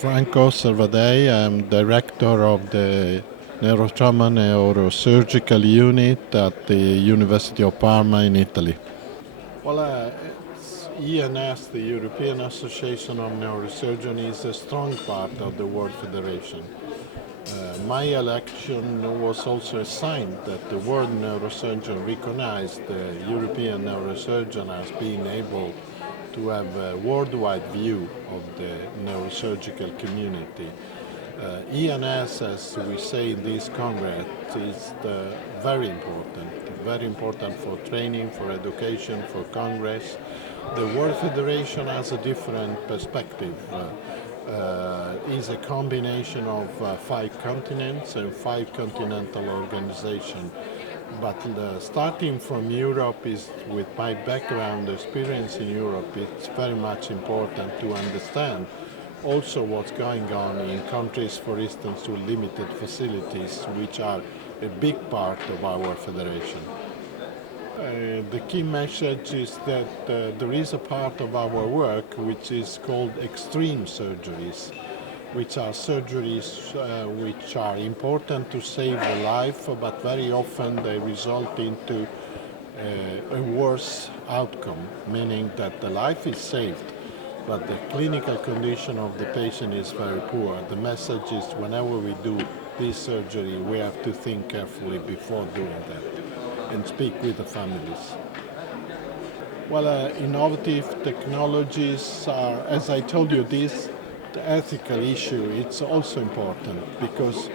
Franco Servadei. I'm director of the neurotrauma neurosurgical unit at the University of Parma in Italy. Well, it's EANS, the European Association of Neurosurgery, is a strong part of the World Federation. My election was also a sign that the world neurosurgeon recognized the European neurosurgeon as being able to have a worldwide view of the neurosurgical community. EANS, as we say in this Congress, is very important for training, for education, for Congress. The World Federation has a different perspective. Is a combination of 5 continents and 5 continental organizations. But starting from Europe, is with my background experience in Europe, it's very much important to understand also what's going on in countries, for instance, with limited facilities, which are a big part of our federation. The key message is that there is a part of our work which is called extreme surgeries, which are surgeries which are important to save a life, but very often they result into a worse outcome, meaning that the life is saved, but the clinical condition of the patient is very poor. The message is whenever we do this surgery, we have to think carefully before doing that and speak with the families. Well, innovative technologies are, as I told you, the ethical issue, it's also important because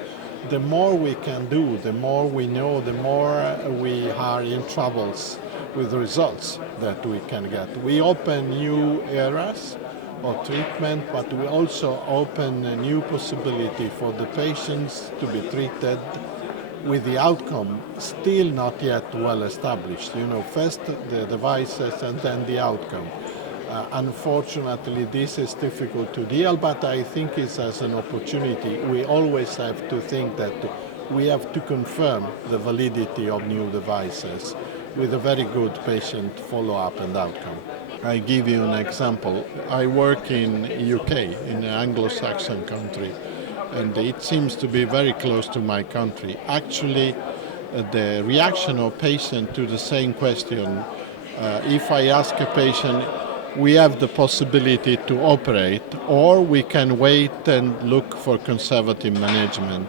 the more we can do, the more we know, the more we are in troubles with the results that we can get. We open new eras of treatment, but we also open a new possibility for the patients to be treated with the outcome still not yet well established. First the devices and then the outcome. Unfortunately, this is difficult to deal, but I think it's as an opportunity. We always have to think that we have to confirm the validity of new devices with a very good patient follow-up and outcome. I give you an example. I work in UK, in an Anglo-Saxon country, and it seems to be very close to my country. Actually, the reaction of patient to the same question, if I ask a patient, we have the possibility to operate, or we can wait and look for conservative management.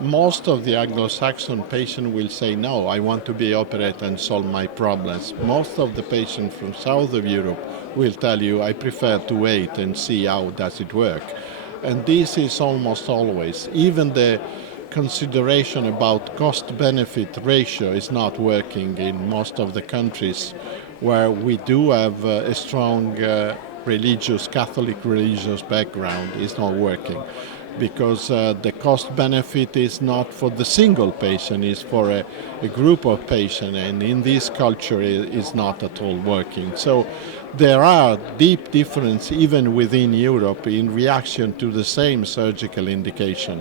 Most of the Anglo-Saxon patients will say, no, I want to be operated and solve my problems. Most of the patients from south of Europe will tell you, I prefer to wait and see how does it work. And this is almost always. Even the consideration about cost-benefit ratio is not working in most of the countries where we do have a strong Catholic religious background. Is not working because the cost benefit is not for the single patient, it's for a group of patients, and in this culture it is not at all working. So there are deep differences even within Europe in reaction to the same surgical indication.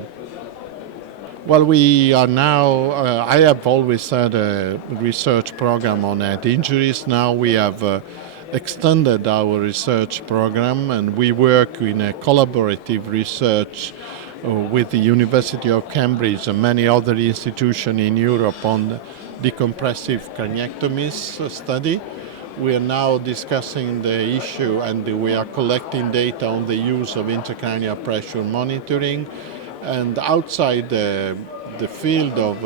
Well, we are now, I have always had a research program on head injuries. Now we have extended our research program, and we work in a collaborative research with the University of Cambridge and many other institutions in Europe on decompressive craniectomies study. We are now discussing the issue, and we are collecting data on the use of intracranial pressure monitoring. And outside the field of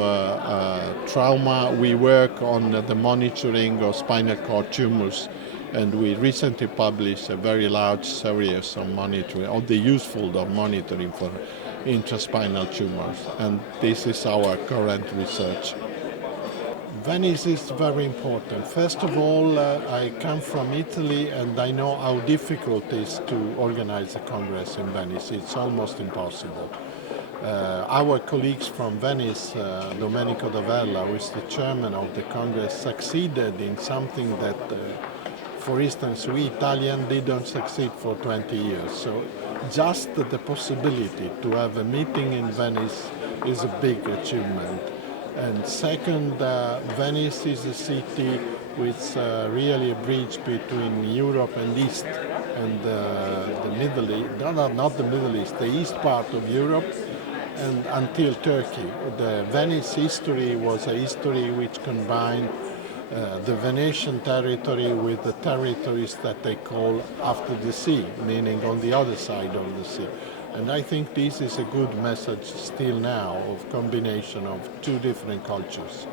trauma, we work on the monitoring of spinal cord tumors, and we recently published a very large series of monitoring, of the useful of monitoring for intraspinal tumors, and this is our current research. Venice is very important. First of all, I come from Italy and I know how difficult it is to organize a Congress in Venice. It's almost impossible. Our colleagues from Venice, Domenico Davella, who is the chairman of the Congress, succeeded in something that, for instance, we Italians didn't succeed for 20 years. So just the possibility to have a meeting in Venice is a big achievement. And second, Venice is a city with really a bridge between Europe and East. and the Middle East, not the Middle East, the east part of Europe, and until Turkey. The Venice history was a history which combined the Venetian territory with the territories that they call after the sea, meaning on the other side of the sea. And I think this is a good message still now of combination of two different cultures.